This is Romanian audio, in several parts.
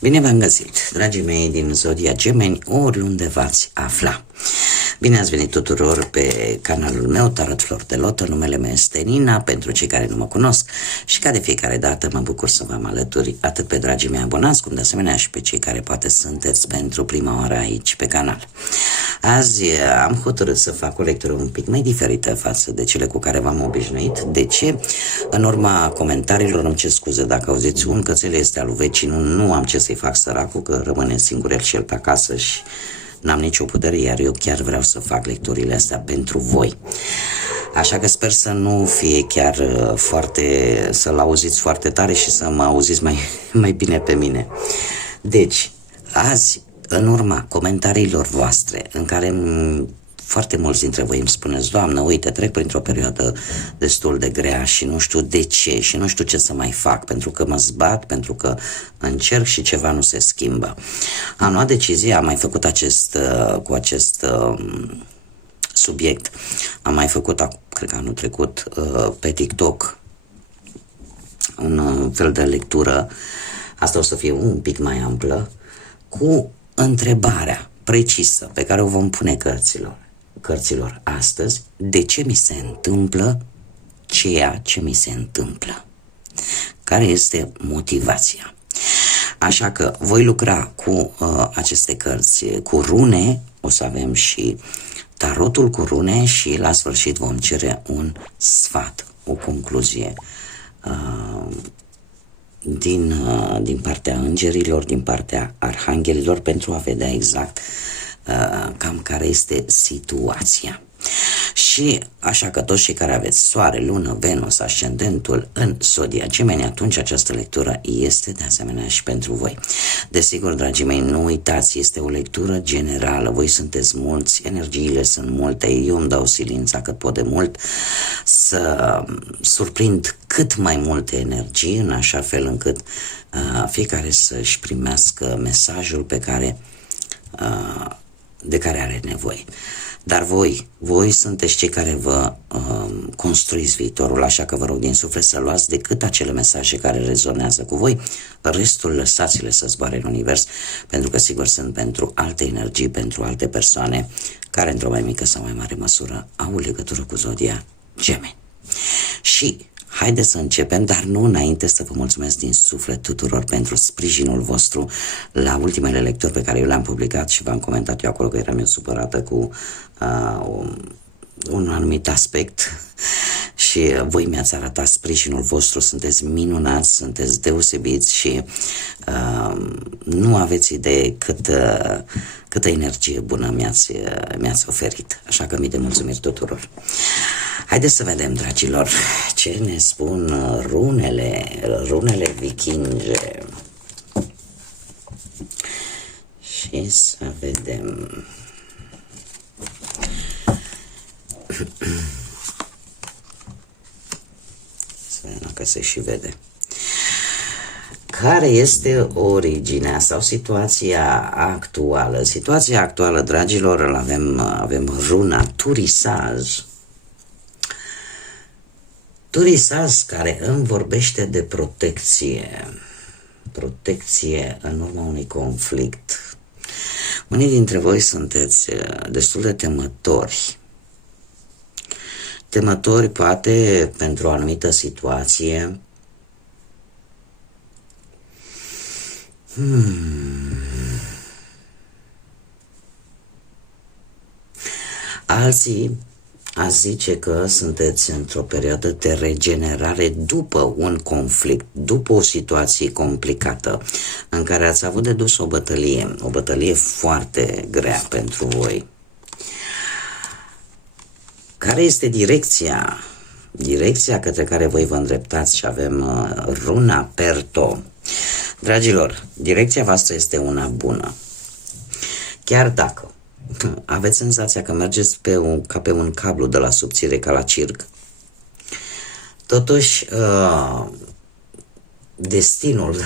Bine v-am găsit, dragii mei din Zodia Gemeni, oriunde v-ați afla. Bine ați venit tuturor pe canalul meu, Tarot Flor de Lotă. Numele meu este Nina, pentru cei care nu mă cunosc, și ca de fiecare dată mă bucur să vă am alături atât pe dragii mei abonați, cum de asemenea și pe cei care poate sunteți pentru prima oară aici pe canal. Azi am hotărât să fac o lectură un pic mai diferită față de cele cu care v-am obișnuit. De ce? În urma comentariilor îmi cer scuze dacă auziți un cățel este al lui vecinul, nu am ce să-i fac săracul, că rămâne singur el și el pe acasă și n-am nicio putere, iar eu chiar vreau să fac lecturile astea pentru voi. Așa că sper să nu fie chiar foarte, să-l auziți foarte tare și să mă auziți mai bine pe mine. Deci, azi, în urma comentariilor voastre, în care foarte mulți dintre voi îmi spuneți: Doamnă, uite, trec printr-o perioadă destul de grea și nu știu de ce și nu știu ce să mai fac, pentru că mă zbat, pentru că încerc și ceva nu se schimbă. Am luat decizia, am mai făcut cu acest subiect, am mai făcut, cred că anul trecut, pe TikTok, un fel de lectură. Asta o să fie un pic mai amplă, cu întrebarea precisă pe care o vom pune cărților astăzi: de ce mi se întâmplă ceea ce mi se întâmplă? Care este motivația? Așa că voi lucra cu aceste cărți, cu rune, o să avem și tarotul cu rune și la sfârșit vom cere un sfat, o concluzie din partea îngerilor, din partea arhanghelilor, pentru a vedea exact cam care este situația. Și așa că toți cei care aveți Soare, Lună, Venus, Ascendentul în Zodia Gemeni, atunci această lectură este de asemenea și pentru voi. Desigur, dragii mei, nu uitați, este o lectură generală, voi sunteți mulți, energiile sunt multe, eu îmi dau silința cât pot de mult să surprind cât mai multe energii, în așa fel încât fiecare să-și primească mesajul de care are nevoie. Dar voi sunteți cei care vă construiți viitorul, așa că vă rog din suflet să luați decât acele mesaje care rezonează cu voi, restul lăsați-le să zboare în univers, pentru că sigur sunt pentru alte energii, pentru alte persoane care într-o mai mică sau mai mare măsură au legătură cu Zodia Gemeni. Și haideți să începem, dar nu înainte să vă mulțumesc din suflet tuturor pentru sprijinul vostru la ultimele lecturi pe care eu le-am publicat și v-am comentat eu acolo că eram eu supărată cu un anumit aspect și voi mi-ați arătat sprijinul vostru, sunteți minunați, sunteți deosebiți și nu aveți idee câtă energie bună mi-ați oferit, așa că mii de mulțumiri tuturor. Haideți să vedem, dragilor, ce ne spun runele vikinge. Și să vedem. Să vedem dacă se și vede. Care este originea sau situația actuală? Situația actuală, dragilor, avem runa Turisaz. Turisaz, care îmi vorbește de protecție în urma unui conflict. Unii dintre voi sunteți destul de temători poate pentru o anumită situație. Alții aș zice că sunteți într-o perioadă de regenerare după un conflict, după o situație complicată în care ați avut de dus o bătălie foarte grea pentru voi. Care este direcția către care voi vă îndreptați? Și avem runa Perto. Dragilor, direcția voastră este una bună. Chiar dacă aveți senzația că mergeți ca pe un cablu de la subțire, ca la circ, totuși destinul,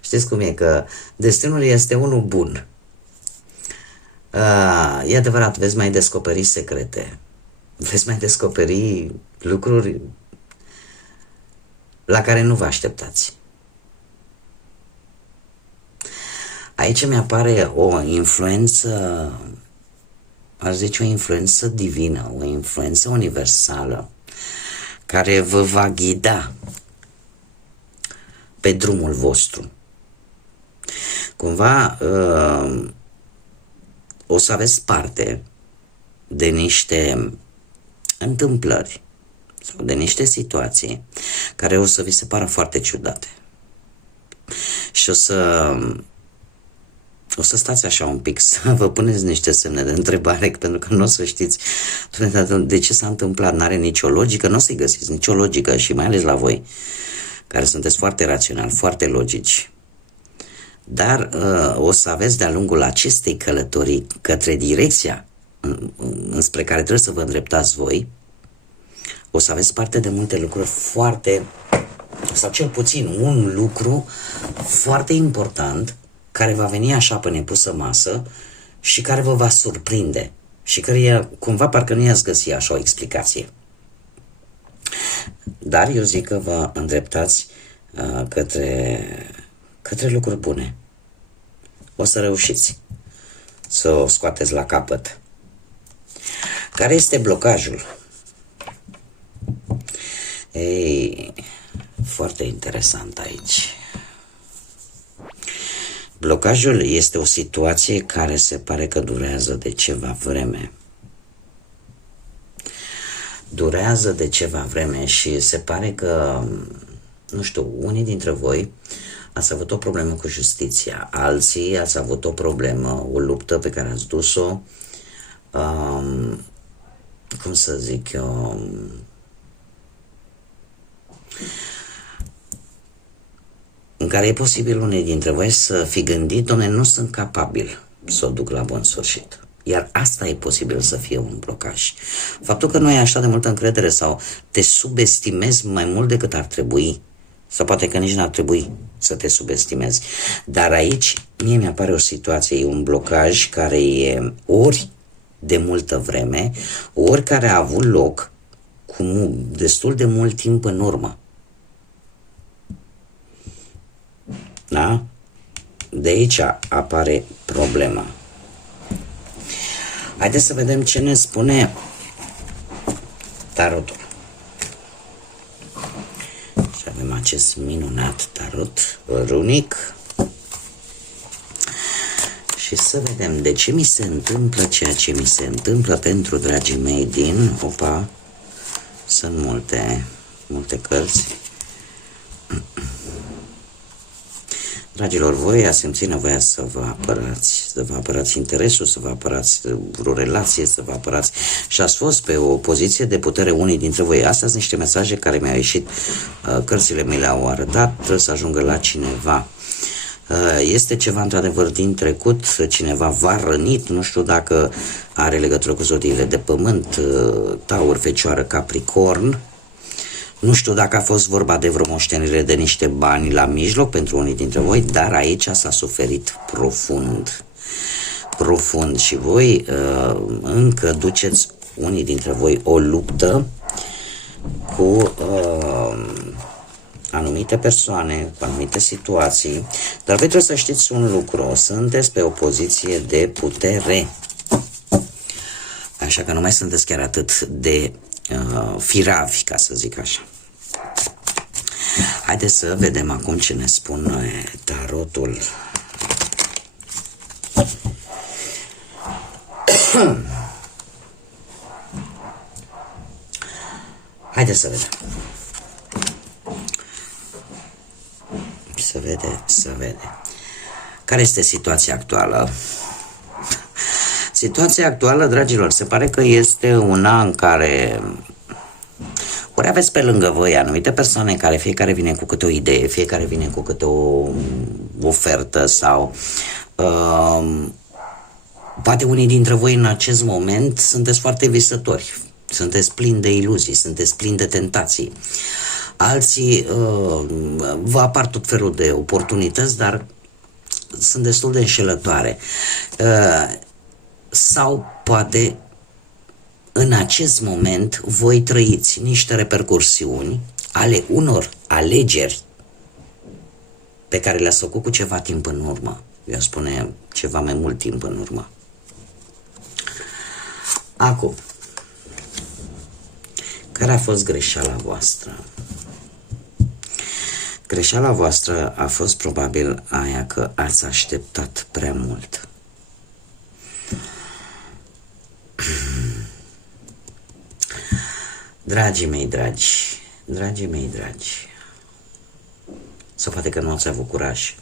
știți cum e, că destinul este unul bun. E adevărat, veți mai descoperi secrete, veți mai descoperi lucruri la care nu vă așteptați. Aici mi apare o influență, aș zice o influență divină, o influență universală, care vă va ghida pe drumul vostru. Cumva o să aveți parte de niște întâmplări sau de niște situații care o să vi se pară foarte ciudate. Și o să stați așa un pic, să vă puneți niște semne de întrebare, pentru că nu o să știți de ce s-a întâmplat, n-are nicio logică, nu o să-i găsiți nicio logică, și mai ales la voi, care sunteți foarte raționali, foarte logici. Dar o să aveți de-a lungul acestei călătorii către direcția înspre care trebuie să vă îndreptați voi, o să aveți parte de multe lucruri foarte, sau cel puțin un lucru foarte important care va veni așa pe nepusă masă și care vă va surprinde și care cumva parcă nu i-ați găsi așa o explicație. Dar eu zic că vă îndreptați către lucruri bune. O să reușiți să o scoateți la capăt. Care este blocajul? Ei, foarte interesant aici. Blocajul este o situație care se pare că durează de ceva vreme. Durează de ceva vreme și se pare că, nu știu, unii dintre voi ați avut o problemă cu justiția, alții ați avut o problemă, o luptă pe care ați dus-o, cum să zic eu, în care e posibil unii dintre voi să fi gândit, dom'le, nu sunt capabil să o duc la bun sfârșit. Iar asta e posibil să fie un blocaj. Faptul că nu ai așa de multă încredere sau te subestimezi mai mult decât ar trebui, sau poate că nici n-ar trebui să te subestimezi. Dar aici mie mi-apare o situație, e un blocaj care e ori de multă vreme, ori care a avut loc cu destul de mult timp în urmă. Da? De aici apare problema. Haideți să vedem ce ne spune tarotul. Și avem acest minunat tarot runic. Și să vedem de ce mi se întâmplă ceea ce mi se întâmplă pentru dragii mei din... Opa, sunt multe cărți. Dragilor, voi ați simțit nevoia să vă apărați interesul, să vă apărați vreo relație, să vă apărați, și ați fost pe o poziție de putere unii dintre voi. Astea sunt niște mesaje care mi-au ieșit, cărțile mi le-au arătat, trebuie să ajungă la cineva. Este ceva într-adevăr din trecut, cineva v-a rănit, nu știu dacă are legătură cu zodiile de pământ, Taur, Fecioară, Capricorn. Nu știu dacă a fost vorba de vreo moștenire de niște bani la mijloc pentru unii dintre voi, dar aici s-a suferit profund și voi încă duceți, unii dintre voi, o luptă cu anumite persoane, cu anumite situații, dar voi trebuie să știți un lucru, sunteți pe o poziție de putere, așa că nu mai sunteți chiar atât de firavi, ca să zic așa. Haideți să vedem acum ce ne spune tarotul. Haideți să vedem. Se vede. Care este situația actuală? Situația actuală, dragilor, se pare că este una în care ori aveți pe lângă voi anumite persoane care fiecare vine cu câte o idee, fiecare vine cu câte o ofertă sau poate unii dintre voi în acest moment sunteți foarte visători, sunteți plini de iluzii, sunteți plini de tentații. Alții vă apar tot felul de oportunități, dar sunt destul de înșelătoare. Sau poate în acest moment voi trăiți niște repercursiuni ale unor alegeri pe care le-ați făcut cu ceva timp în urmă. Eu spune ceva mai mult timp în urmă. Acum, care a fost greșeala voastră? Greșeala voastră a fost probabil aia că ați așteptat prea mult. Dragii mei dragi, sau poate că nu ați avut curaj.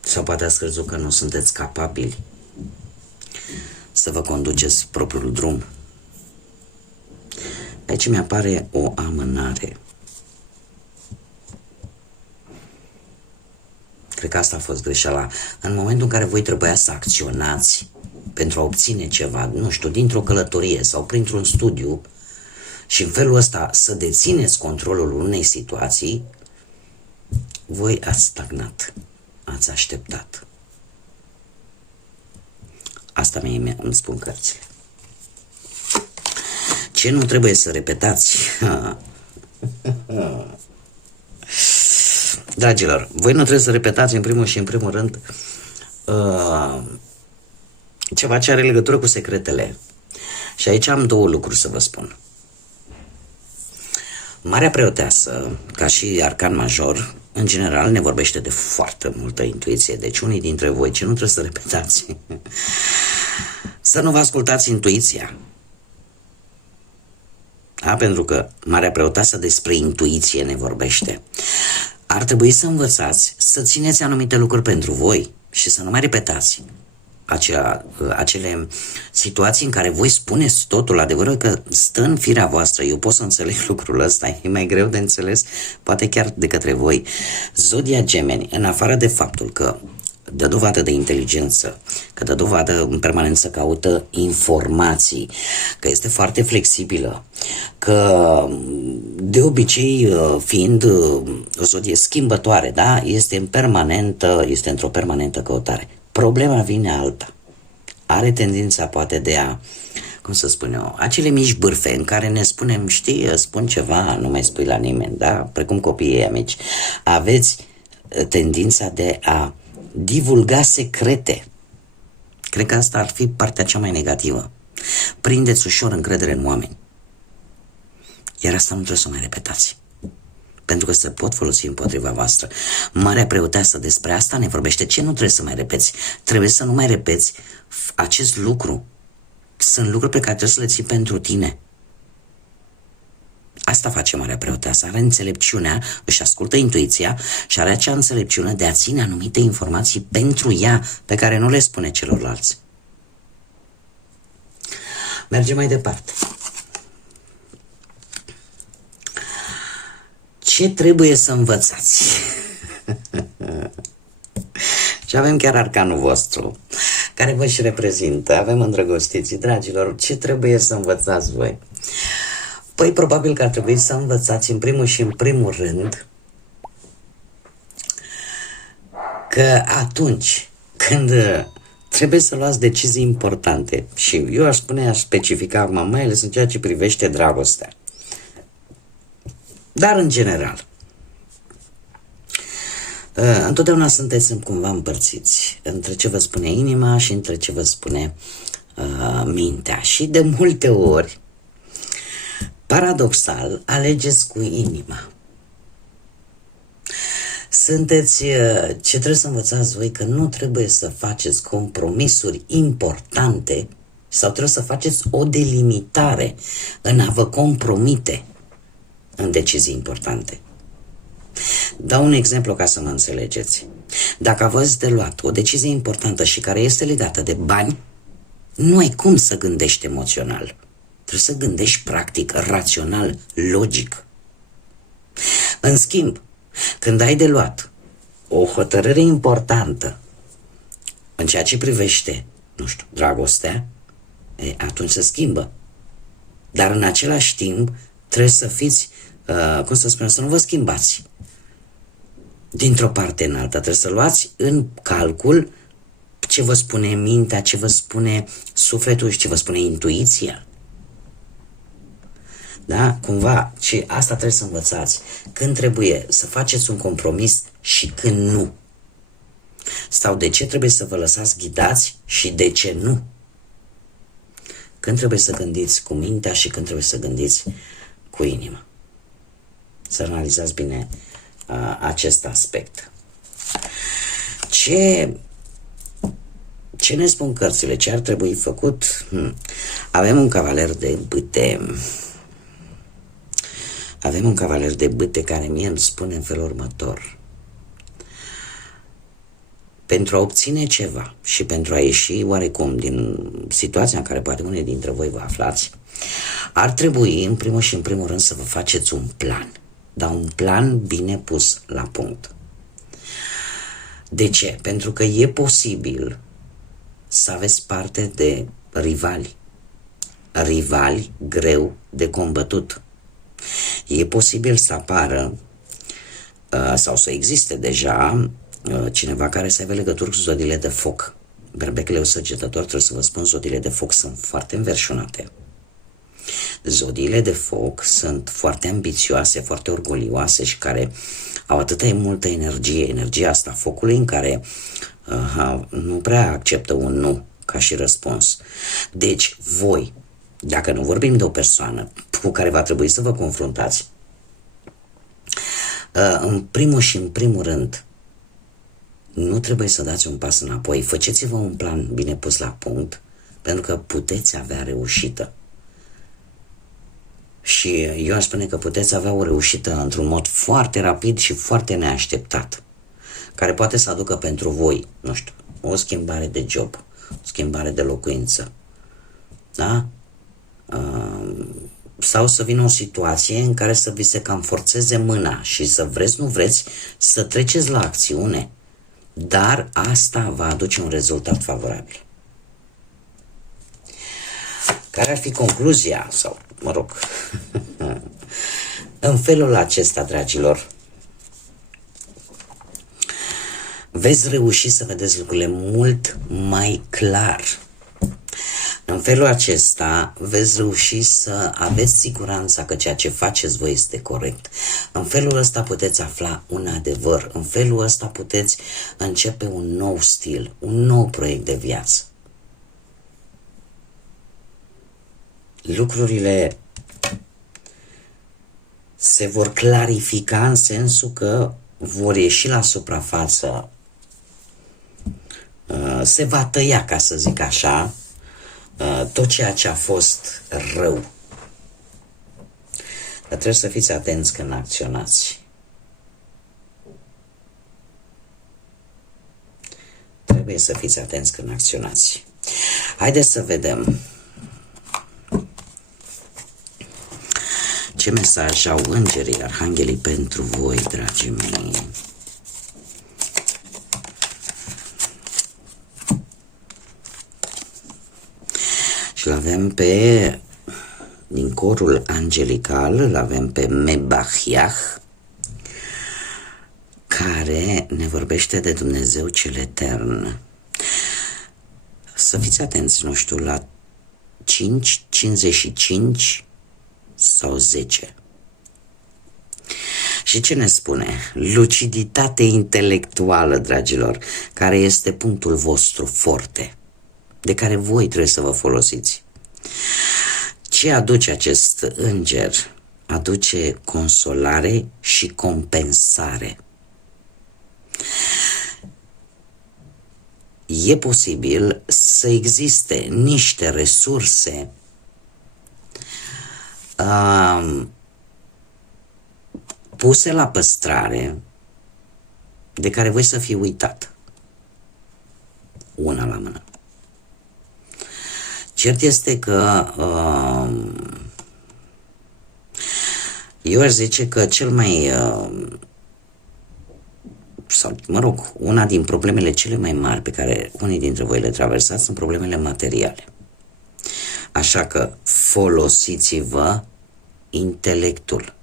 Sau poate ați crezut că nu sunteți capabili să vă conduceți propriul drum. Aici mi-apare o amânare. Cred că asta a fost greșeala. În momentul în care voi trebuia să acționați pentru a obține ceva, nu știu, dintr-o călătorie sau printr-un studiu, și în felul ăsta să dețineți controlul unei situații, voi ați stagnat, ați așteptat. Asta mie îmi spun cărțile. Ce nu trebuie să repetați? Dragilor, voi nu trebuie să repetați în primul și în primul rând ceva ce are legătură cu secretele. Și aici am două lucruri să vă spun. Marea Preoteasă, ca și arcan major, în general ne vorbește de foarte multă intuiție. Deci unii dintre voi, ce nu trebuie să repetați, să nu vă ascultați intuiția. Da? Pentru că Marea Preoteasă despre intuiție ne vorbește. Ar trebui să învățați să țineți anumite lucruri pentru voi și să nu mai repetați acele situații în care voi spuneți totul. Adevărul că stă în firea voastră. Eu pot să înțeleg lucrul ăsta, e mai greu de înțeles, poate chiar de către voi. Zodia Gemeni, în afară de faptul că dă dovadă de inteligență, că dă dovadă în permanență, caută informații, că este foarte flexibilă, că de obicei, fiind o zodie schimbătoare, da, este într-o permanentă căutare. Problema vine alta. Are tendința poate de a, cum să spun eu, acele mici bârfe în care ne spunem, știi, spun ceva, nu mai spui la nimeni, da? Precum copiii mici. Aveți tendința de a divulga secrete. Cred că asta ar fi partea cea mai negativă. Prindeți ușor încredere în oameni. Iar asta nu trebuie să o mai repetați, pentru că se pot folosi împotriva voastră. Marea Preoteasă despre asta ne vorbește. Ce nu trebuie să mai repeți? Trebuie să nu mai repeți acest lucru. Sunt lucruri pe care trebuie să le ții pentru tine. Asta face Marea Preoteasă. Are înțelepciunea, își ascultă intuiția și are acea înțelepciune de a ține anumite informații pentru ea, pe care nu le spune celorlalți. Mergem mai departe. Ce trebuie să învățați? Și avem chiar arcanul vostru, care vă și reprezintă. Avem îndrăgostiții, dragilor. Ce trebuie să învățați voi? Păi probabil că ar trebui să învățați în primul și în primul rând că atunci când trebuie să luați decizii importante, și eu aș spune, aș specifica mai ales în ceea ce privește dragostea, dar în general, întotdeauna sunteți cumva împărțiți între ce vă spune inima și între ce vă spune mintea. Și de multe ori, paradoxal, alegeți cu inima. Ce trebuie să învățați voi, că nu trebuie să faceți compromisuri importante sau trebuie să faceți o delimitare în a vă compromite în decizii importante. Dau un exemplu ca să mă înțelegeți. Dacă aveți de luat o decizie importantă și care este legată de bani, nu ai cum să gândești emoțional. Trebuie să gândești practic, rațional, logic. În schimb, când ai de luat o hotărâre importantă în ceea ce privește, nu știu, dragostea, atunci se schimbă. Dar în același timp trebuie să fiți, cum să spun, să nu vă schimbați dintr-o parte în alta. Trebuie să luați în calcul ce vă spune mintea, ce vă spune sufletul și ce vă spune intuiția. Da? Cumva, și asta trebuie să învățați. Când trebuie să faceți un compromis și când nu. Sau de ce trebuie să vă lăsați ghidați și de ce nu. Când trebuie să gândiți cu mintea și când trebuie să gândiți cu inima. Să analizați bine acest aspect. Ce ne spun cărțile? Ce ar trebui făcut? Avem un cavaler de bâte. Avem un cavaler de bâte care mie îmi spune în felul următor. Pentru a obține ceva și pentru a ieși oarecum din situația în care poate unii dintre voi vă aflați, ar trebui în primul și în primul rând să vă faceți un plan. Dar un plan bine pus la punct. De ce? Pentru că e posibil să aveți parte de rivali. Rivali greu de combătut. E posibil să apară sau să existe deja cineva care să aibă legături cu zodiile de foc. Berbecleu săgetător, trebuie să vă spun, zodiile de foc sunt foarte înverșunate. Zodiile de foc sunt foarte ambițioase, foarte orgolioase și care au atâta multă energie, energia asta focului în care nu prea acceptă un nu ca și răspuns. Deci voi, dacă nu vorbim de o persoană cu care va trebui să vă confruntați, în primul și în primul rând, nu trebuie să dați un pas înapoi. Faceți-vă un plan bine pus la punct, pentru că puteți avea reușită. Și eu aș spune că puteți avea o reușită într-un mod foarte rapid și foarte neașteptat, care poate să aducă pentru voi, nu știu, o schimbare de job, o schimbare de locuință, da? Sau să vină o situație în care să vi se cam forțeze mâna și să vreți, nu vreți, să treceți la acțiune, dar asta va aduce un rezultat favorabil. Care ar fi concluzia? Sau, mă rog, în felul acesta, dragilor, veți reuși să vedeți lucrurile mult mai clar. În felul acesta veți reuși să aveți siguranța că ceea ce faceți voi este corect. În felul ăsta puteți afla un adevăr. În felul ăsta puteți începe un nou stil, un nou proiect de viață. Lucrurile se vor clarifica în sensul că vor ieși la suprafață. Se va tăia, ca să zic așa, tot ceea ce a fost rău. Dar trebuie să fiți atenți când acționați. Trebuie să fiți atenți când acționați. Haideți să vedem ce mesaj au îngerii, arhanghelii pentru voi, dragii mei. Și l-avem pe, din corul angelical, îl avem pe Mebachiah, care ne vorbește de Dumnezeu cel etern. Să fiți atenți, nu știu, la 5, 55 sau 10. Și ce ne spune? Luciditate intelectuală, dragilor, care este punctul vostru forte, de care voi trebuie să vă folosiți. Ce aduce acest înger? Aduce consolare și compensare. E posibil să existe niște resurse puse la păstrare de care voi să fi uitat. Una la mână. Cert este că eu aș zice că cel mai sau, mă rog, una din problemele cele mai mari pe care unii dintre voi le traversați sunt problemele materiale. Așa că folosiți-vă intelectul.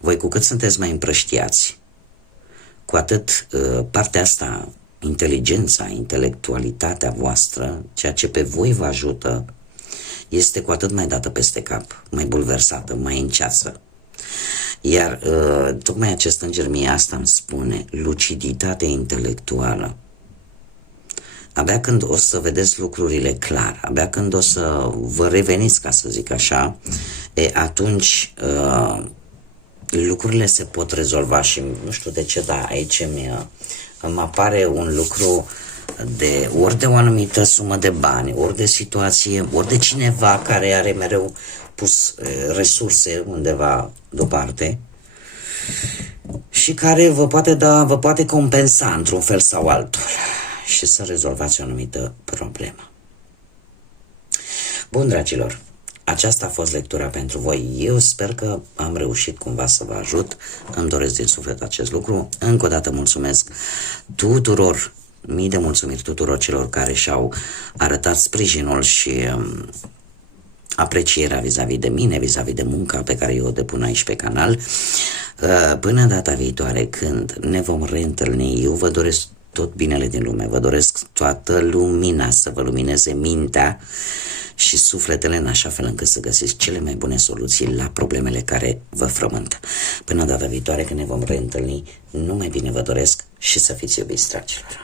Voi cu cât sunteți mai împrăștiați, cu atât partea asta, inteligența, intelectualitatea voastră, ceea ce pe voi vă ajută, este cu atât mai dată peste cap, mai bulversată, mai înceață. Iar tocmai acest înger mie asta îmi spune, luciditate intelectuală. Abia când o să vedeți lucrurile clar, abia când o să vă reveniți, ca să zic așa, atunci lucrurile se pot rezolva și nu știu de ce, dar aici îmi apare un lucru ori de o anumită sumă de bani, ori de situație, ori de cineva care are mereu pus resurse undeva deoparte și care vă poate compensa într-un fel sau altul și să rezolvați o anumită problemă. Bun, dragilor, aceasta a fost lectura pentru voi. Eu sper că am reușit cumva să vă ajut. Îmi doresc din suflet acest lucru. Încă o dată mulțumesc tuturor, mii de mulțumiri tuturor celor care și-au arătat sprijinul și aprecierea vis-a-vis de mine, vis-a-vis de munca pe care eu o depun aici pe canal. Până data viitoare, când ne vom reîntâlni, eu vă doresc tot binele din lume, vă doresc toată lumina să vă lumineze mintea și sufletele în așa fel încât să găsiți cele mai bune soluții la problemele care vă frământă. Până data viitoare, când ne vom reîntâlni, numai bine vă doresc și să fiți iubiți, dragilor!